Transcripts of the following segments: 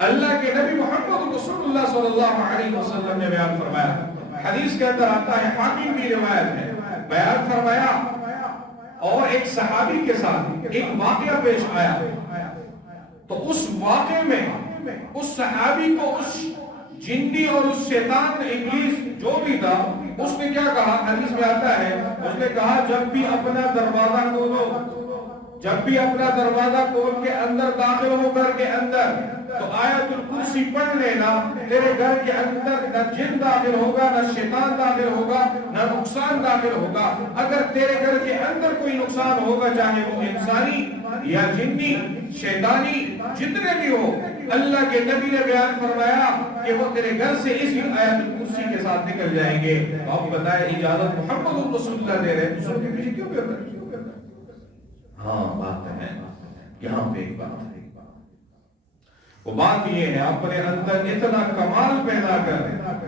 اللہ کے نبی محمد رسول اللہ صلی اللہ علیہ وسلم نے بیان فرمایا، حدیث کے اندر آتا ہے، حاکم کی روایت ہے، بیان فرمایا اور ایک صحابی کے ساتھ ایک واقعہ پیش آیا، تو اس واقعے میں اس صحابی کو اس جنی اور اس شیطان ابلیس جو بھی تھا اس نے کیا کہا، حدیث میں آتا ہے اس نے کہا جب بھی اپنا دروازہ کھولو، جب بھی اپنا دروازہ کھول کے اندر داخل ہو گھر کے اندر تو آیت الکرسی پڑھ لینا، تیرے گھر کے اندر نہ جن داخل ہوگا، نہ شیطان داخل ہوگا، نہ نقصان داخل ہوگا۔ اگر تیرے گھر کے اندر کوئی نقصان ہوگا، چاہے وہ انسانی یا جنی شیطانی جتنے بھی ہو، اللہ کے نبی نے بیان فرمایا کہ وہ تیرے گھر سے اسی آیت الکرسی کے ساتھ نکل جائیں گے۔ آپ بتائیں اجازت محمد رسول اللہ دے رہے دوسروں کے پیچھے کیوں کرتے ہیں؟ ہاں بات ہے، یہاں پہ ایک بات ہے، وہ بات یہ ہے اپنے اندر اتنا کمال پیدا کر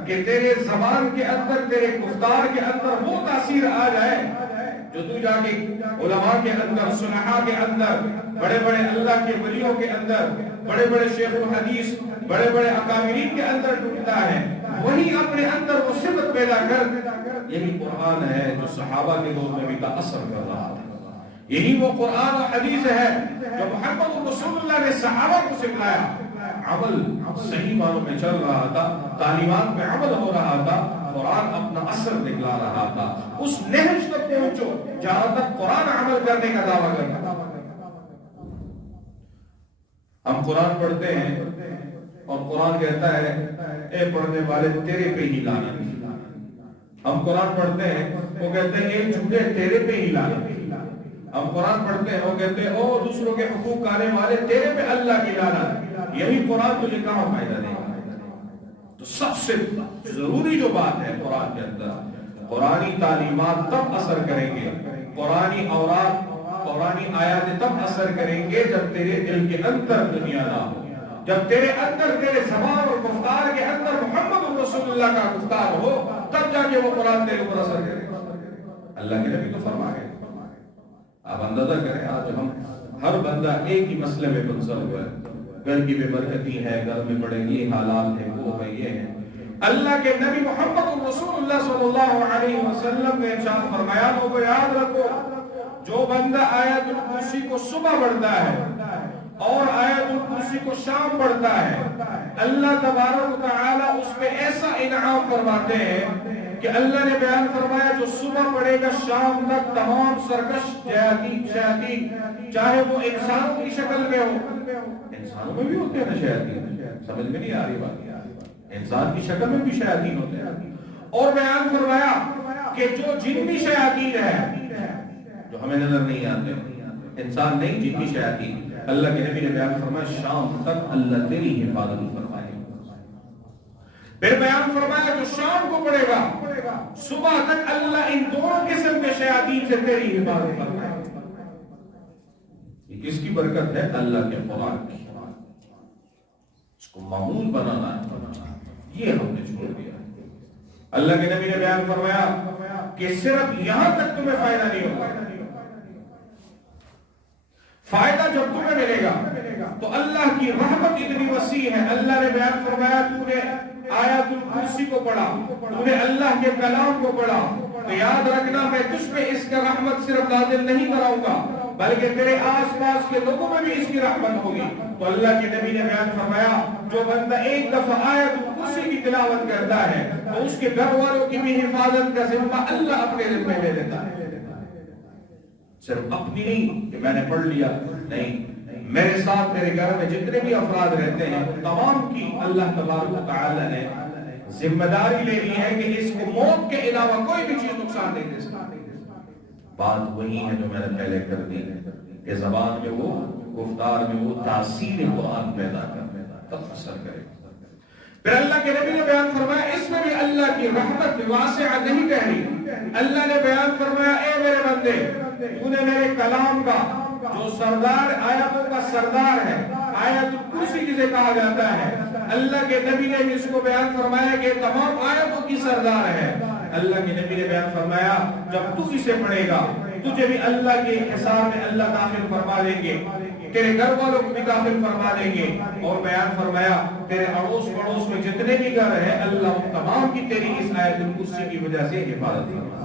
کہ تیرے زبان کے اندر، تیرے گفتار کے اندر وہ تاثیر آ جائے جو تو جا کے علماء کے اندر، صلحاء کے اندر، بڑے بڑے اللہ کے ولیوں کے اندر، بڑے بڑے شیخ الحدیث، بڑے بڑے اکابرین کے اندر ڈھونڈتا ہے، وہی اپنے اندر وہ صفت پیدا کر۔ یہی قرآن ہے جو صحابہ کے دور میں بھی کا اثر کر رہا ہے، یہی وہ قرآن و حدیث ہے جو محمد رسول اللہ نے صحابہ کو سکھایا۔ عمل صحیح معنوں میں چل رہا تھا، تعلیمات میں عمل ہو رہا تھا، قرآن اپنا اثر دکھلا رہا تھا۔ اس نہج تک پہنچو جہاں تک قرآن عمل کرنے کا دعویٰ کرنا۔ ہم قرآن پڑھتے ہیں اور قرآن کہتا ہے اے پڑھنے والے تیرے پہ ہی لعنت۔ ہم قرآن پڑھتے ہیں وہ کہتے ہیں اے جھوٹے تیرے پہ ہی لعنت۔ ہم قرآن پڑھتے ہیں وہ کہتے ہیں او دوسروں کے حقوق کھانے والے تیرے پہ اللہ کی لعنت۔ یہی قرآن تجھے کہاں فائدہ دے گا؟ تو سب سے ضروری جو بات ہے قرآن کے اندر، قرآنی تعلیمات تب اثر کریں گے، قرآنی اوراد، قرآنی آیات تب اثر کریں گے جب تیرے دل کے اندر دنیا نہ ہو، جب تیرے اندر، تیرے زبان اور گفتار کے اندر محمد رسول اللہ کا گفتار ہو، تب جا کے وہ قرآن تیرے پر اثر کرے گا۔ اللہ کے نبی تو فرمائے، آپ اندازہ کریں آج ہم ہر بندہ ایک ہی مسئلے میں منصب ہوا ہے، گھر کی بے برکتی ہے، گھر میں بڑے یہ حالات ہیں، وہ ہے، یہ ہے۔ اللہ کے نبی محمد رسول اللہ صلی اللہ علیہ وسلم نے ارشاد فرمایا، لوگوں یاد رکھو جو بندہ آیت الکرسی کو صبح پڑھتا ہے اور آیت الکرسی کو شام پڑھتا ہے، اللہ تبارک و تعالی اس پہ ایسا انعام فرماتے ہیں کہ اللہ نے بیان فرمایا جو صبح پڑھے گا شام تک تمام سرکش شیاطین، چاہے وہ انسان کی شکل میں ہو، انسانوں میں بھی ہوتے ہیں نا شیاطین، سمجھ میں نہیں آ رہی بات، انسان کی شکل میں بھی شیاطین ہوتے ہیں، اور بیان فرمایا کہ جو جنی شیاطین ہے جو ہمیں نظر نہیں آتے، انسان نہیں جنی شیاطین، اللہ کے نبی نے بیان فرمایا شام تک اللہ تیری حفاظت فرمائے۔ پھر بیان فرمایا جو شام کو پڑھے گا صبح تک اللہ ان دونوں قسم کے شیاطین سے تیری حفاظت فرمائے۔ یہ کس کی برکت ہے؟ اللہ کے قرآن کی، اس کو معمول بنانا ہے، یہ ہم نے چھوڑ دیا۔ اللہ کے نبی نے بیان فرمایا کہ صرف یہاں تک تمہیں فائدہ نہیں ہوگا، فائدہ جب تمہیں ملے گا تو اللہ کی رحمت اتنی وسیع ہے۔ اللہ نے بیان فرمایا تو نے آیات الکرسی کو پڑھا، تو نے اللہ کے کلام کو پڑھا، تو یاد رکھنا میں تجھ پہ اس کا رحمت صرف نازل نہیں کراؤں گا بلکہ تیرے آس پاس کے لوگوں میں بھی اس کی رحمت ہوگی۔ تو اللہ کے نبی نے بیان فرمایا جو بندہ ایک دفعہ آیت الکرسی کی تلاوت کرتا ہے تو اس کے گھر والوں کی بھی حفاظت کا ذمہ اللہ اپنے ذمہ لے لیتا ہے، صرف اپنی نہیں کہ میں نے پڑھ لیا، نہیں، میرے ساتھ میرے گھر میں جتنے بھی افراد رہتے ہیں تمام کی اللہ تبارک و تعالی نے ذمہ داری لے لی ہے کہ اس کو موت کے علاوہ کوئی بھی چیز نقصان نہیں دے سکتی۔ بات وہی ہے جو میں نے پہلے کر دی کہ زبان میں وہ، گفتار میں وہ تاثیر قرآن پیدا کر تب اثر کرے۔ پھر اللہ کے نبی نے بیان فرمایا اس میں بھی اللہ کی رحمت واسعہ نہیں ٹھہری۔ اللہ نے بیان فرمایا اے میرے بندے تو نے میرے کلام کا جو سردار، آیاتوں کا سردار ہے، آیت الکرسی جسے کہا جاتا ہے، اللہ کے نبی نے بھی اس کو بیان فرمایا کہ تمام آیتوں کی سردار ہے۔ اللہ کے نبی نے بیان فرمایا جب تو اسے پڑھے گا تجھے بھی اللہ کے حساب میں اللہ داخل فرما دیں گے۔ تیرے گھر والوں کو بھی داخل فرما دیں گے. اور بیان فرمایا تیرے اڑوس پڑوس میں جتنے بھی گھر ہیں اللہ تمام کی تیری اس آیت الکرسی کی وجہ سے حفاظت فرما.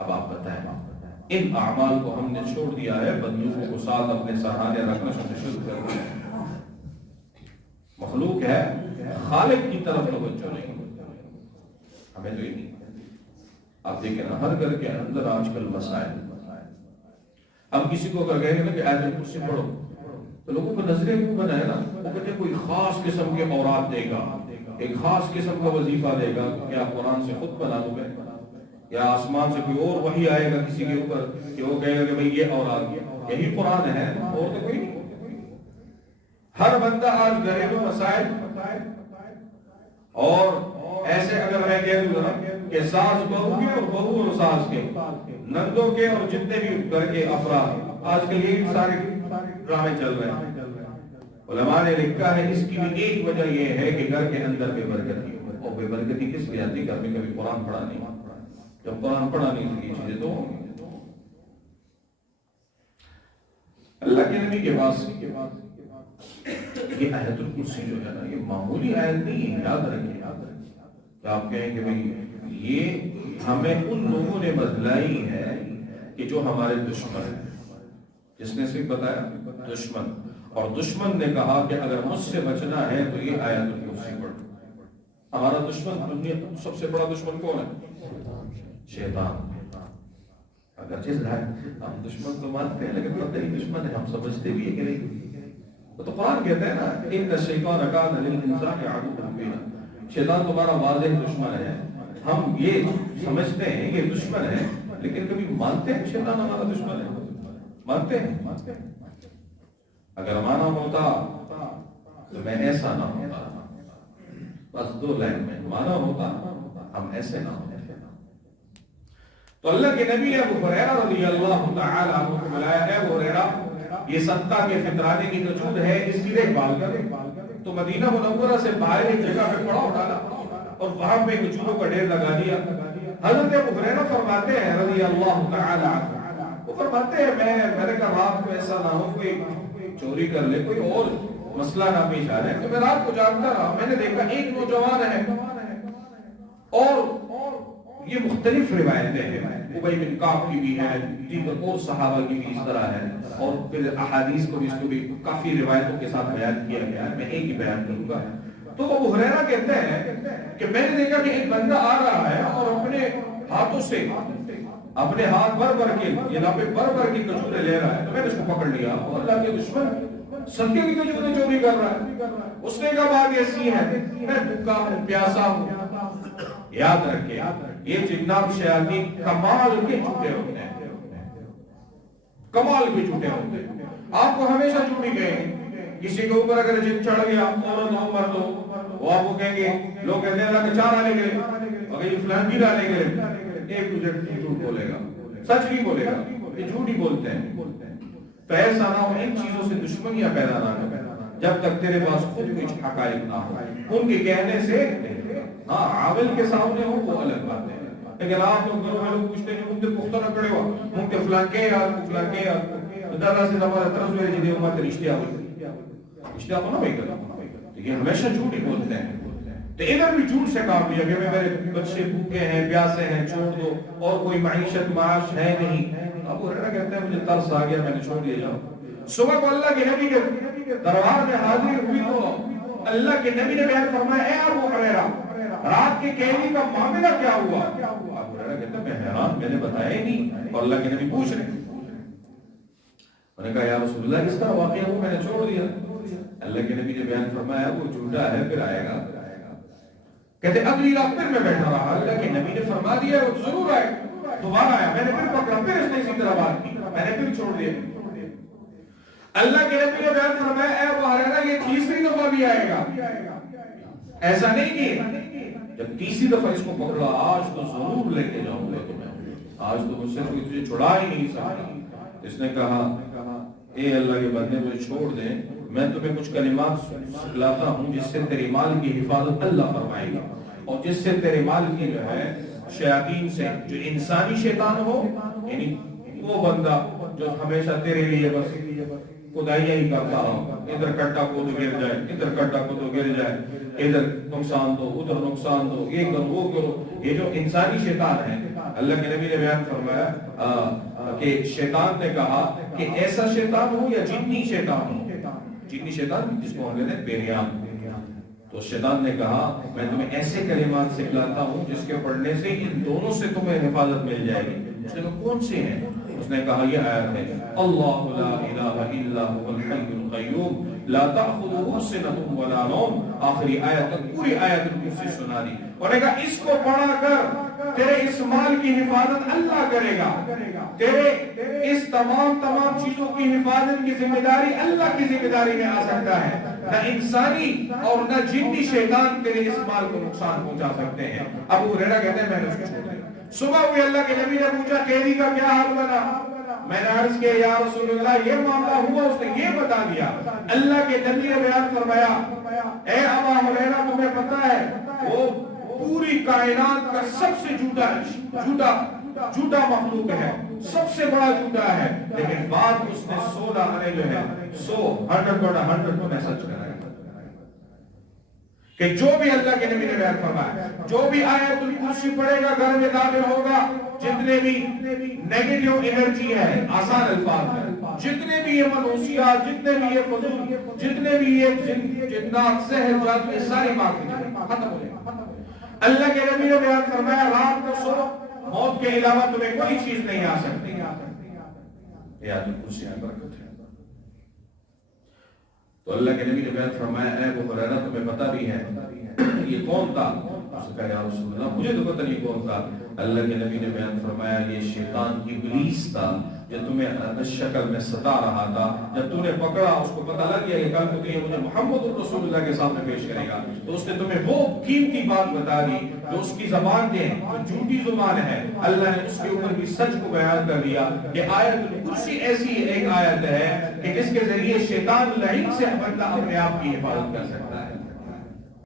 اب آپ بتائیں ان اعمال کو ہم نے چھوڑ دیا ہے، بندوقوں کو ساتھ اپنے سہارے رکھنا شروع کر دیا. مخلوق ہے، خالق کی طرف توجہ نہیں. ہمیں تو یہ نہیں. آپ دیکھیں نا ہر گھر کے اندر آج کل مسائل. اب کسی کو اگر کہیں گے نا کہ آیت الکرسی پڑھو تو لوگوں کو نظریں کیوں بنا ہے نا، وہ کہتے ہیں کوئی خاص قسم کے اوراد دے گا، ایک خاص قسم کا وظیفہ دے گا. کیا قرآن سے خود بنا دوں میں، یا آسمان سے کوئی اور وحی آئے گا کسی کے اوپر کہ وہ کہے گا کہ بھئی یہ اوراد یہی قرآن ہے اور تو کوئی نہیں. ہر بندہ آج گھریلو مسائل اور ایسے اگر میں کہہ دوں کہ ساس بہو کے اور بہو اور ساس کے، نندوں کے اور جتنے بھی گھر کے افراد، آج کل یہی سارے ڈرامے چل رہے ہیں. علماء نے لکھا ہے اس کی بھی ایک وجہ یہ ہے کہ گھر کے اندر بے برکتی ہو. اور بے برکتی کس لیے آتی؟ گھر میں کبھی قرآن پڑھا نہیں. جب قرآن پڑھا نہیں تو یہ چیزیں تو اللہ کے نبی کے پاس یہ آیت الکرسی جو ہے نا یہ معمولی آیت نہیں ہے. یاد رکھیں کہ آپ کہیں کہ بھئی یہ ہمیں ان لوگوں نے بتلائی ہے کہ جو ہمارے دشمن ہیں. جس نے صرف بتایا دشمن، اور دشمن نے کہا کہ اگر مجھ سے بچنا ہے تو یہ آیت الکرسی پڑھو. ہمارا دشمن دنیا سب سے بڑا دشمن کون ہے؟ شیطان. اگرچہ ہم دشمن تو مانتے ہیں لیکن پتہ ہی دشمن ہے، ہم سمجھتے بھی ہے کہ نہیں. تو قرآن کہتا ہے نا ان الشیطان کان للانسان عدوا مبینا، شیطان تمہارا واضح دشمن ہے. ہم یہ سمجھتے ہیں کہ دشمن ہے لیکن کبھی مانتے ہیں شیطان ہمارا دشمن ہے؟ مانتے ہیں؟ اگر مانا ہوتا تو میں ایسا نہ ہوتا. بس دو لائن میں مانا ہوتا ہم ایسے نہ ہوتے. تو اللہ کے نبی نے ابو ہریرہ رضی اللہ تعالی عنہ کو بلایا ہے. ابو ہریرہ یہ ستا کے فطرانے کی وجود ہے، اس کی دیکھ بھال کریں. تو مدینہ منورہ سے باہر ایک جگہ پہ پڑاؤ ڈالا اور وہاں پہ کچھوں کا ڈھیر لگا دیا. حضرت ابو ہریرہ فرماتے ہیں رضی اللہ تعالی عنہ، وہ فرماتے ہیں میں نے کہا رات کو ایسا نہ ہو کوئی چوری کر لے، کوئی اور مسئلہ نہ پیش آ جائے. تو میں رات کو جاگتا رہا، میں نے دیکھا ایک نوجوان ہے اور یہ مختلف روایتیں ہیں، ابی بن کعب کی بھی ہے، دیگر اور صحابہ کی بھی اس طرح ہے، اور پھر احادیث کو بھی اس کو بھی کافی روایتوں کے ساتھ بیان کیا گیا ہے. میں ایک ہی بیان کروں گا. تو ابو ہریرہ کہتے ہیں کہ میں نے دیکھا کہ ایک بندہ آ رہا ہے اور اپنے ہاتھوں سے اپنے ہاتھ بھر کے یہ لاپے بھر کے کھجوریں لے رہا ہے. تو میں نے اس کو پکڑ لیا اور اللہ کے دشمن صدقے کی کھجوریں چوری کر رہا ہے. اس نے کہا بات ایسی ہے میں بھوکا ہوں، پیاسا ہوں. یاد رکھے یہ جنات شیاطین کمال کے جھوٹے ہوتے ہیں، کمال کے جھوٹے ہوتے ہیں. آپ کو ہمیشہ جھوٹی کہیں کسی کے اوپر اگر جن چڑھ گیا عورت ہو مرد ہو، وہ آپ کو کہیں گے، لوگ کہتے ہیں اللہ کے چار آنے گئے اگر یہ فلان گیر آنے گئے، ایک دوسرے جھوٹ بولے گا، سچ نہیں بولے گا، یہ جھوٹ ہی بولتے ہیں. تو ایسا نہ ہو ان چیزوں سے دشمنیاں پیدا نہ ہو جب تک تیرے پاس خود کچھ حقائق نہ ہو. ان کے کہنے سے ہاں عامل کے سامنے ہو وہ الگ بات ہے، لیکن آپ لوگ گھروں میں لوگ پوچھتے ہیں کہ ان کے پختہ نہ کھڑے ہو ان کے فلان کے یاد درہ سے ہمارا طرف ہوئے جنہیں امت رشتہ ہوئی رشتہ کو نہ ہوئی کریں. یہ ہمیشہ جھوٹ ہی بولتے ہیں. تو ادھر بھی جھوٹ سے کام لیا کہ میرے بچے بھوکے ہیں، پیاسے ہیں، چھوڑ دو، اور کوئی معیشت معاش ہے نہیں. ابو ہریرہ کہتے ہیں مجھے ترس آ گیا، میں نے چھوڑ دیا. جاؤ صبح کو اللہ کے نبی کے دربار میں حاضر ہوئی تو اللہ کے نبی نے بیان فرمایا اے ابو ہریرہ رات کے قیدی کا معاملہ کیا ہوا؟ ابو ہریرہ کہتے ہیں میں حیران، میں نے بتایا ہی نہیں اور اللہ کے نبی پوچھ رہے. میں نے کہا یا رسول اللہ اس طرح واقعہ ہوا، میں نے چھوڑ دیا. اللہ کے نبی نے بیان فرمایا وہ جھوٹا ہے پھر آئے گا. کہتے اگلی رات پھر میں بیٹھا رہا، اللہ کے نبی نے فرما دیا وہ ضرور آئے. دوبارہ آیا، میں نے پھر پکڑا، پھر اس نے اسی طرح بات کی، میں نے پھر چھوڑ دیا. اللہ کے نبی نے بیان فرمایا اے ابو ہریرہ یہ تیسری دفعہ بھی آئے گا. ایسا نہیں کہ جب تیسری دفعہ اس کو پکڑا آج تو ضرور لے کے جاؤں گا تمہیں، آج تو مجھ سے کوئی تجھے چھڑا ہی نہیں سکتا. اس نے کہا اے اللہ کے بندے مجھے چھوڑ دیں، میں تمہیں کچھ کلمات سکھلاتا ہوں جس سے تیری مال کی حفاظت اللہ فرمائے گا اور جس سے تیرے مال کی جو ہے شیاطین سے جو انسانی شیطان ہو یعنی وہ بندہ جو ہمیشہ تیرے لیے بس خدائیاں ہی کرتا رہا، ادھر کٹا کو تو گر جائے، ادھر کٹا کو تو گر جائے، ادھر نقصان دو ادھر نقصان دو، یہ کرو وہ کرو. یہ جو انسانی شیطان ہے، اللہ کے نبی نے بیان فرمایا کہ شیطان نے کہا کہ ایسا شیطان ہو یا جنی شیطان ہو. جنی شیطان جس کو ہم کہتے ہیں بیریان. تو شیطان نے کہا میں تمہیں ایسے کلمات سکھلاتا ہوں جس کے پڑھنے سے ان دونوں سے تمہیں حفاظت مل جائے گی. اس نے کہا کون سے ہیں؟ اس نے کہا یہ آیت ہے اللہ لا الہ الا هو الحی القیوم لا تأخذه سنة ولا نوم. آخری آیت تک پوری آیت الکرسی سنا دی اور نے کہا اس کو پڑھا کر تیرے اس مال کی حفاظت اللہ کرے گا، تیرے اس تمام چیزوں کی حفاظت کی ذمہ داری اللہ کی ذمہ داری میں آ سکتا ہے. نہ انسانی اور نہ جنی شیطان تیرے اس مال کو نقصان پہنچا سکتے ہیں. ابو ہریرہ کہتے ہیں میں نے اس کو چھوڑ دیا. صبح ہوئی اللہ کے نبی نے پوچھا قیدی کا کیا حال بنا؟ میں نے عرض کیا یا رسول اللہ یہ معاملہ ہوا. اس نے یہ بتا دیا. اللہ کے نبی نے بیان فرمایا اے ابا ہریرہ تمہیں پتہ ہے وہ پوری کائنات کا سب سے جھوٹا مخلوق ہے، سب سے بڑا جھوٹا ہے، لیکن بات اس نے 16 جو ہے 100 کو سچ کرایا کہ جو بھی اللہ کے نبی نے بیان فرمایا جو بھی آیت الکرسی پڑھے گا گھر میں داخل ہوگا، جتنے بھی نیگیٹو انرجی ہے، آسان الفاظ ہے، جتنے بھی یہ منحوسیات، جتنے بھی یہ فضول، جتنے بھی یہ جنات سحر جادو، یہ ساری باتیں ختم ہو جائیں. اللہ کے نبی نے بیان فرمایا رات کو سو، موت کے علاوہ تمہیں کوئی چیز نہیں آ سکتی. آیت الکرسی کی برکت ہے. تو اللہ کے نبی نے بیان فرمایا اے ابو ہریرہ تمہیں پتہ بھی ہے یہ کون تھا؟ اس نے کہا یا رسول اللہ مجھے تو پتہ نہیں کون تھا. اللہ کے نبی نے بیان فرمایا یہ شیطان ابلیس تھا جو تمہیں شکل میں ستا رہا تھا. جب تم نے پکڑا اس کو پتہ لگ گیا کہ کل کو یہ مجھے محمد رسول اللہ کے سامنے پیش کرے گا، تو اس نے تمہیں وہ قیمتی بات بتا دی جو اس کی زبان ہے جو جھوٹی زبان ہے. اللہ نے اس کے اوپر بھی سچ کو بیان کر دیا کہ آیت الکرسی ایسی ایک آیت ہے کہ جس کے ذریعے شیطان لعین سے بندہ اپنے آپ کی حفاظت کر سکتا ہے.